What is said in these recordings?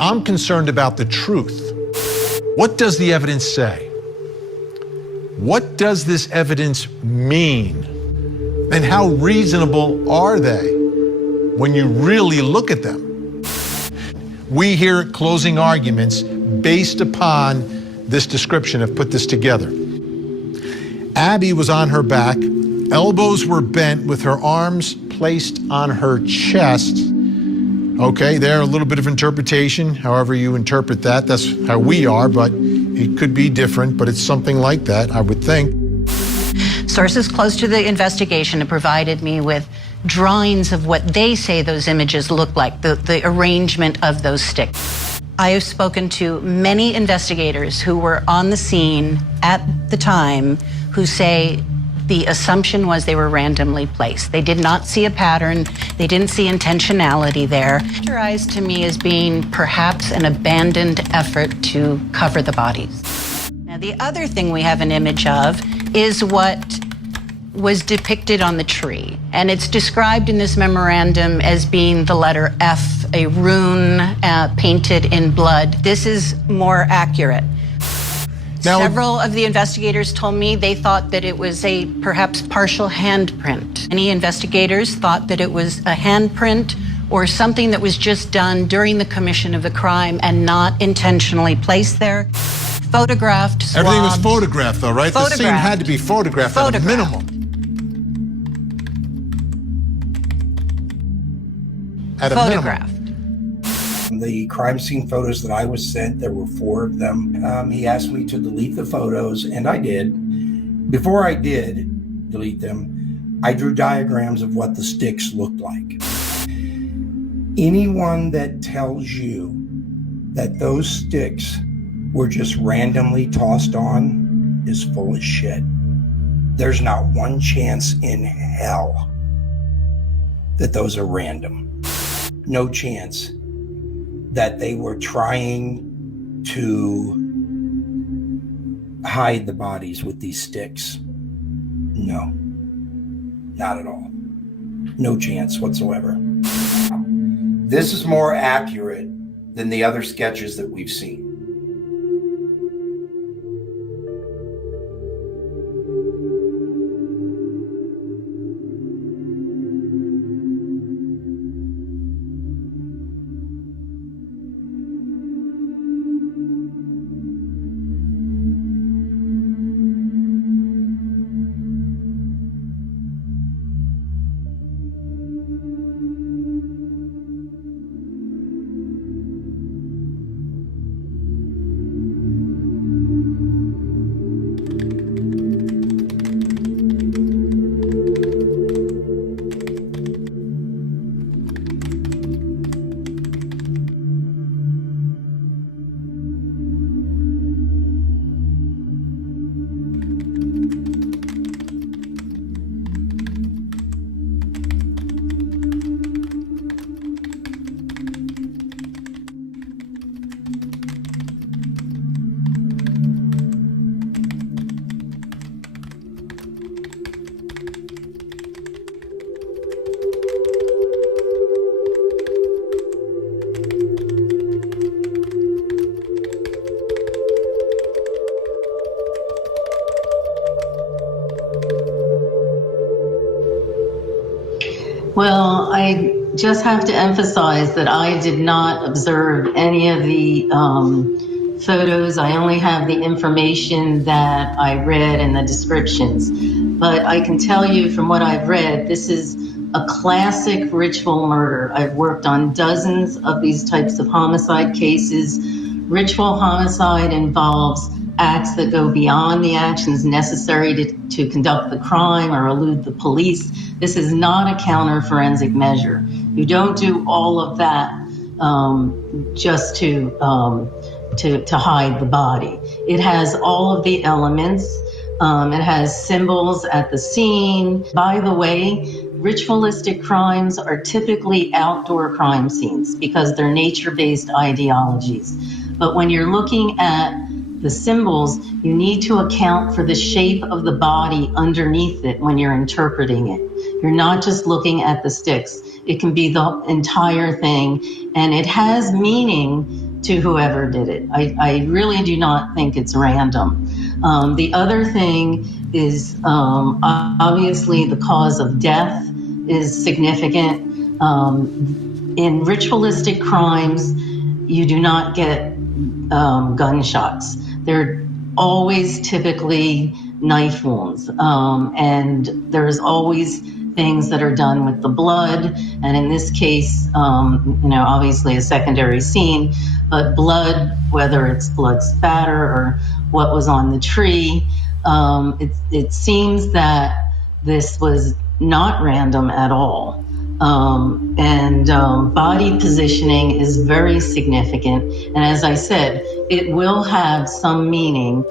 I'm concerned about the truth. What does the evidence say? What does this evidence mean? And how reasonable are they when you really look at them? We here at Closing Arguments, based upon this description, have put this together. Abby was on her back, elbows were bent with her arms placed on her chest. Okay, there, a little bit of interpretation, however you interpret that. That's how we are, but it could be different, but it's something like that, I would think. Sources close to the investigation have provided me with drawings of what they say those images look like, the arrangement of those sticks. I have spoken to many investigators who were on the scene at the time who say the assumption was they were randomly placed. They did not see a pattern. They didn't see intentionality there. Characterized to me as being perhaps an abandoned effort to cover the bodies. Now, the other thing we have an image of is what was depicted on the tree. And it's described in this memorandum as being the letter F, a rune painted in blood. This is more accurate. Now, several of the investigators told me they thought that it was a perhaps partial handprint. Many investigators thought that it was a handprint or something that was just done during the commission of the crime and not intentionally placed there. Photographed, swabbed. Everything was photographed though, right? The scene had to be photographed at a minimum. At a minimum. The crime scene photos that I was sent, there were 4 of them. He asked me to delete the photos, and I did. Before I did delete them, I drew diagrams of what the sticks looked like. Anyone that tells you that those sticks were just randomly tossed on is full of shit. There's not one chance in hell that those are random. No chance that they were trying to hide the bodies with these sticks. No, not at all. No chance whatsoever. This is more accurate than the other sketches that we've seen. Well, I just have to emphasize that I did not observe any of the photos. I only have the information that I read in the descriptions. But I can tell you from what I've read, this is a classic ritual murder. I've worked on dozens of these types of homicide cases. Ritual homicide involves acts that go beyond the actions necessary to conduct the crime or elude the police. This is not a counter-forensic measure. You don't do all of that just to hide the body. It has all of the elements. It has symbols at the scene. By the way, ritualistic crimes are typically outdoor crime scenes because they're nature-based ideologies. But when you're looking at the symbols, you need to account for the shape of the body underneath it when you're interpreting it. You're not just looking at the sticks. It can be the entire thing, and it has meaning to whoever did it. I really do not think it's random. The other thing is obviously the cause of death is significant. In ritualistic crimes, you do not get gunshots. They're always typically knife wounds, and there's always things that are done with the blood, and in this case, obviously a secondary scene, but blood, whether it's blood spatter or what was on the tree, it seems that this was not random at all. Body positioning is very significant. And as I said, it will have some meaning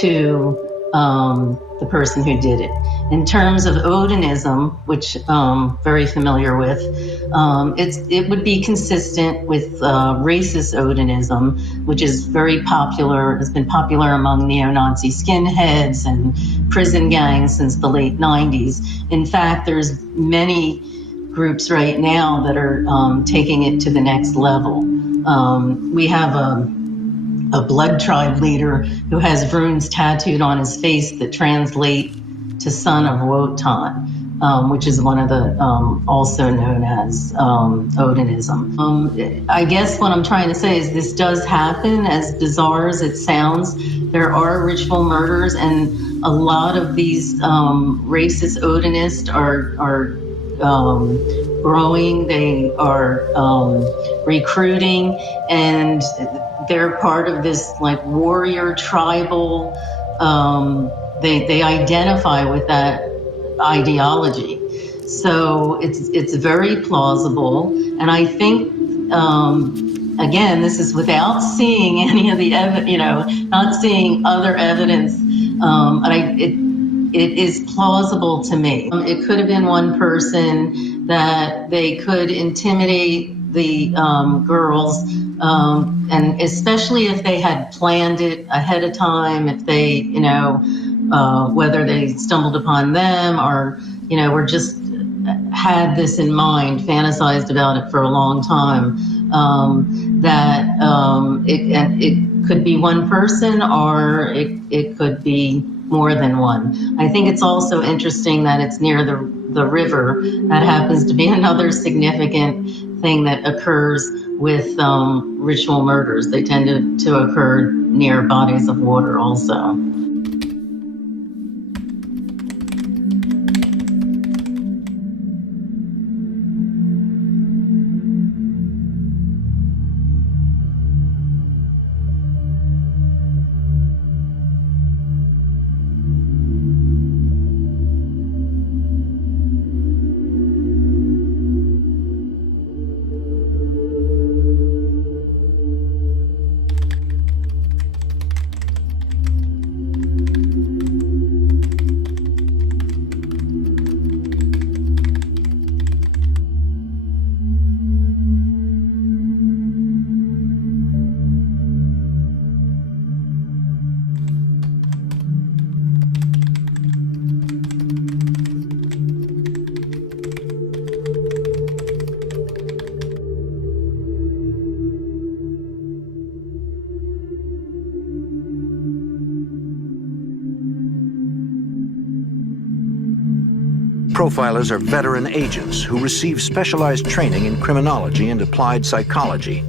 to the person who did it. In terms of Odinism, which I'm very familiar with, it would be consistent with racist Odinism, which is very popular, has been popular among neo-Nazi skinheads and prison gangs since the late 90s. In fact, there's many groups right now that are taking it to the next level. We have a blood tribe leader who has runes tattooed on his face that translate to son of Wotan, which is one of the also known as Odinism. I guess what I'm trying to say is this does happen, as bizarre as it sounds. There are ritual murders, and a lot of these racist Odinists are growing, they are recruiting, and they're part of this like warrior tribal, they identify with that ideology. So it's very plausible, and I think again, this is without seeing any of the not seeing other evidence, it is plausible to me. It could have been one person that they could intimidate the girls, and especially if they had planned it ahead of time, if they, whether they stumbled upon them or, were just had this in mind, fantasized about it for a long time, that it could be one person, or it could be more than one. I think it's also interesting that it's near the river. That happens to be another significant thing that occurs with ritual murders. They tend to occur near bodies of water also. Profilers are veteran agents who receive specialized training in criminology and applied psychology.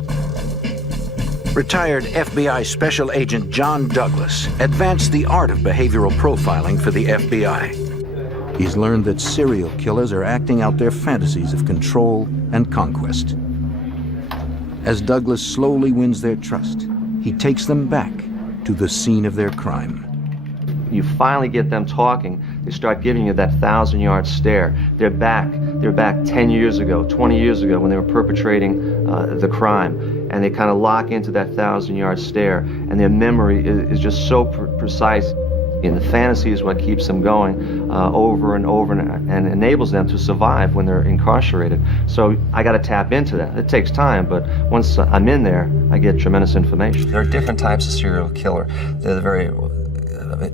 Retired FBI Special Agent John Douglas advanced the art of behavioral profiling for the FBI. He's learned that serial killers are acting out their fantasies of control and conquest. As Douglas slowly wins their trust, he takes them back to the scene of their crime. You finally get them talking, they start giving you that 1,000-yard stare. They're back 10 years ago, 20 years ago when they were perpetrating the crime, and they kind of lock into that 1,000-yard stare, and their memory is just so precise. And the fantasy is what keeps them going over and over and enables them to survive when they're incarcerated. So I got to tap into that. It takes time, but once I'm in there, I get tremendous information. There are different types of serial killer. They're very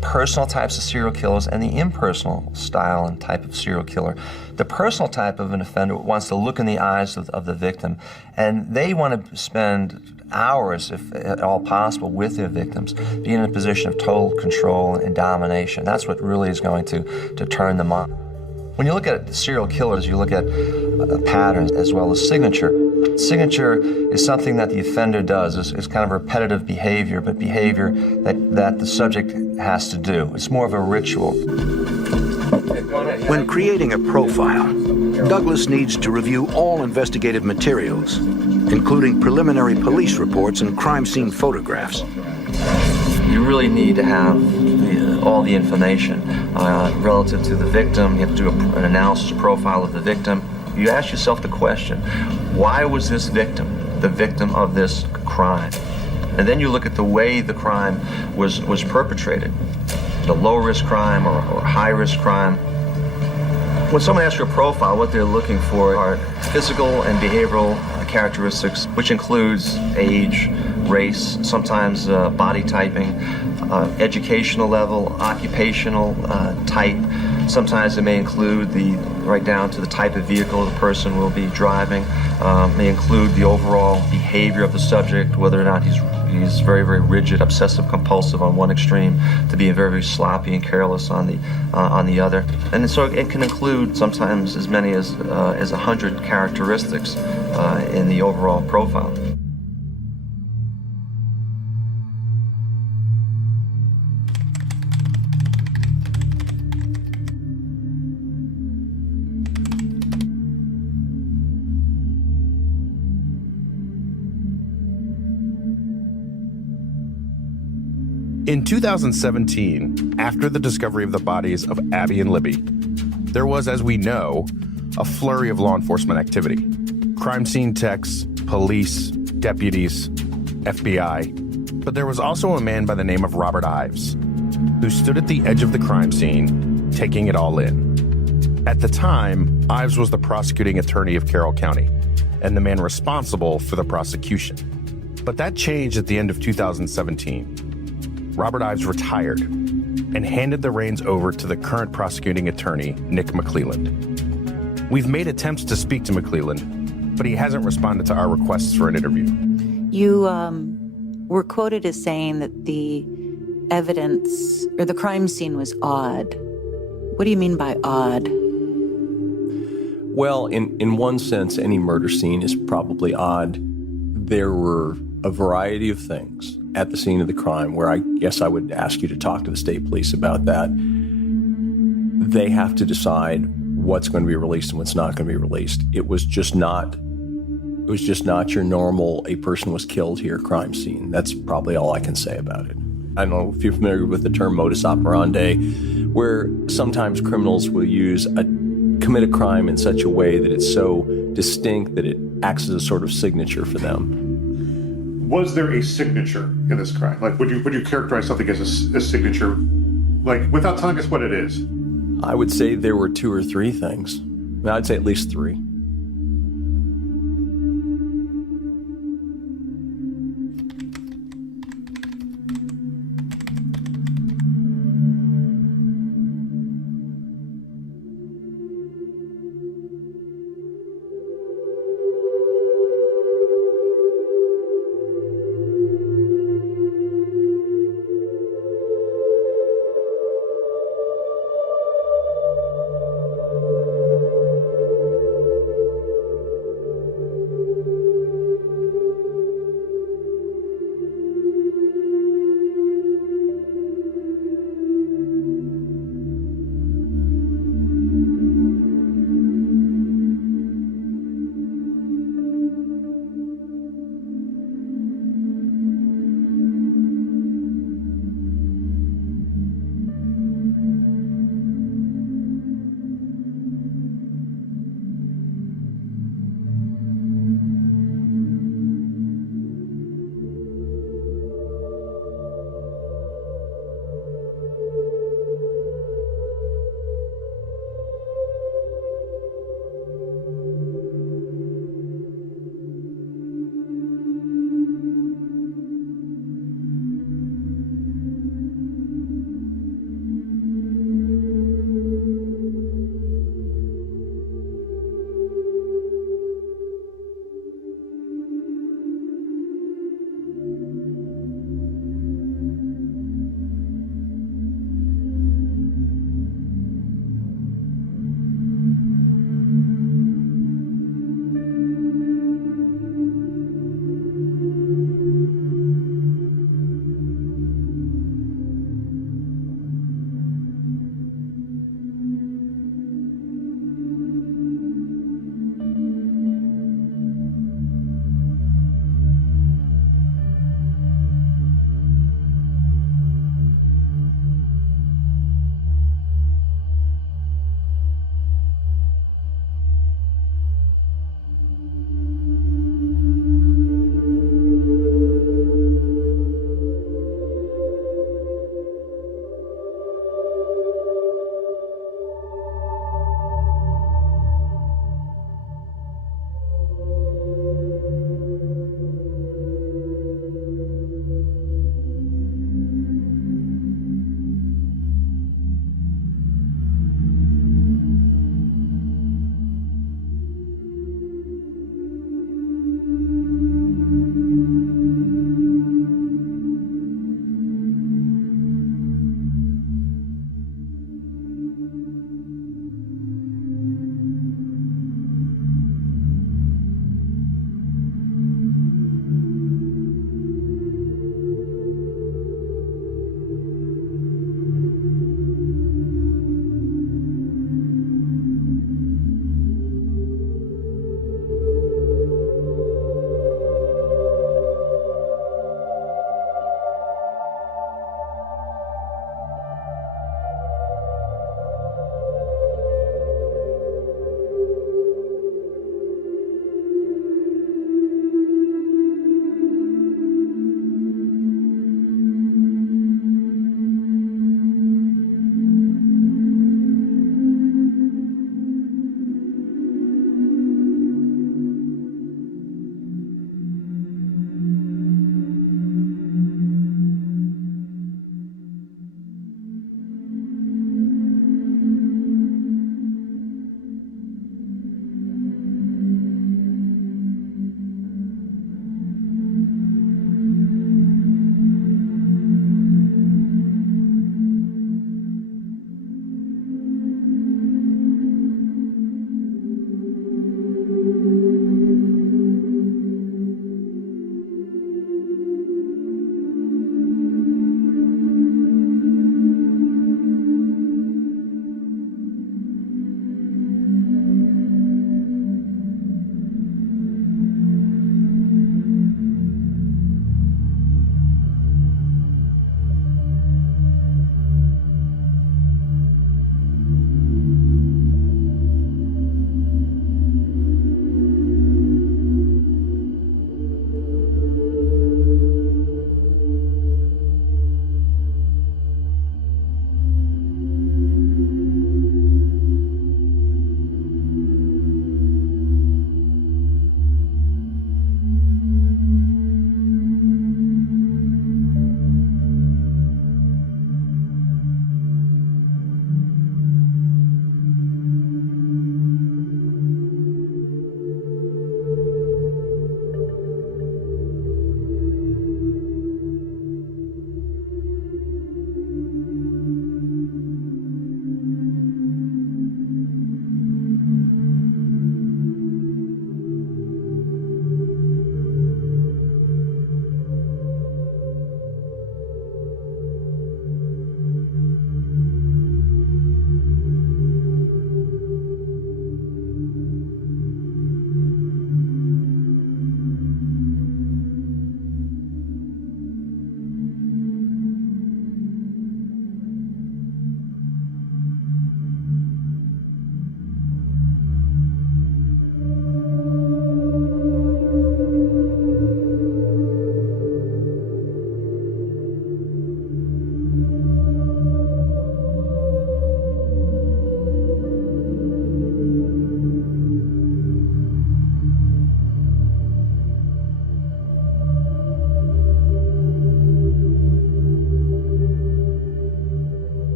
personal types of serial killers and the impersonal style and type of serial killer. The personal type of an offender wants to look in the eyes of the victim, and they want to spend hours, if at all possible, with their victims, being in a position of total control and domination. That's what really is going to turn them on. When you look at serial killers, you look at patterns as well as signature. Signature is something that the offender does. It's kind of repetitive behavior, but behavior that the subject has to do. It's more of a ritual. When creating a profile, Douglas needs to review all investigative materials, including preliminary police reports and crime scene photographs. You really need to have all the information relative to the victim. You have to do an analysis profile of the victim. You ask yourself the question, why was this victim the victim of this crime? And then you look at the way the crime was perpetrated, the low-risk crime or high-risk crime. When someone asks you a profile, what they're looking for are physical and behavioral characteristics, which includes age, race, sometimes body typing, educational level, occupational type. Sometimes it may include right down to the type of vehicle the person will be driving, may include the overall behavior of the subject, whether or not he's very, very rigid, obsessive compulsive on one extreme, to being very, very sloppy and careless on the other. And so it can include sometimes as many as 100 characteristics in the overall profile. In 2017, after the discovery of the bodies of Abby and Libby, there was, as we know, a flurry of law enforcement activity. Crime scene techs, police, deputies, FBI. But there was also a man by the name of Robert Ives, who stood at the edge of the crime scene, taking it all in. At the time, Ives was the prosecuting attorney of Carroll County and the man responsible for the prosecution. But that changed at the end of 2017. Robert Ives retired and handed the reins over to the current prosecuting attorney, Nick McClelland. We've made attempts to speak to McClelland, but he hasn't responded to our requests for an interview. You were quoted as saying that the evidence or the crime scene was odd. What do you mean by odd? Well, in one sense, any murder scene is probably odd. There were a variety of things at the scene of the crime where I guess I would ask you to talk to the state police about that. They have to decide what's going to be released and what's not going to be released. It was just not your normal, a person was killed here crime scene. That's probably all I can say about it. I don't know if you're familiar with the term modus operandi, where sometimes criminals will commit a crime in such a way that it's so distinct that it acts as a sort of signature for them. Was there a signature in this crime? Like, would you characterize something as a signature, like, without telling us what it is? I would say there were 2 or 3 things. I'd say at least 3.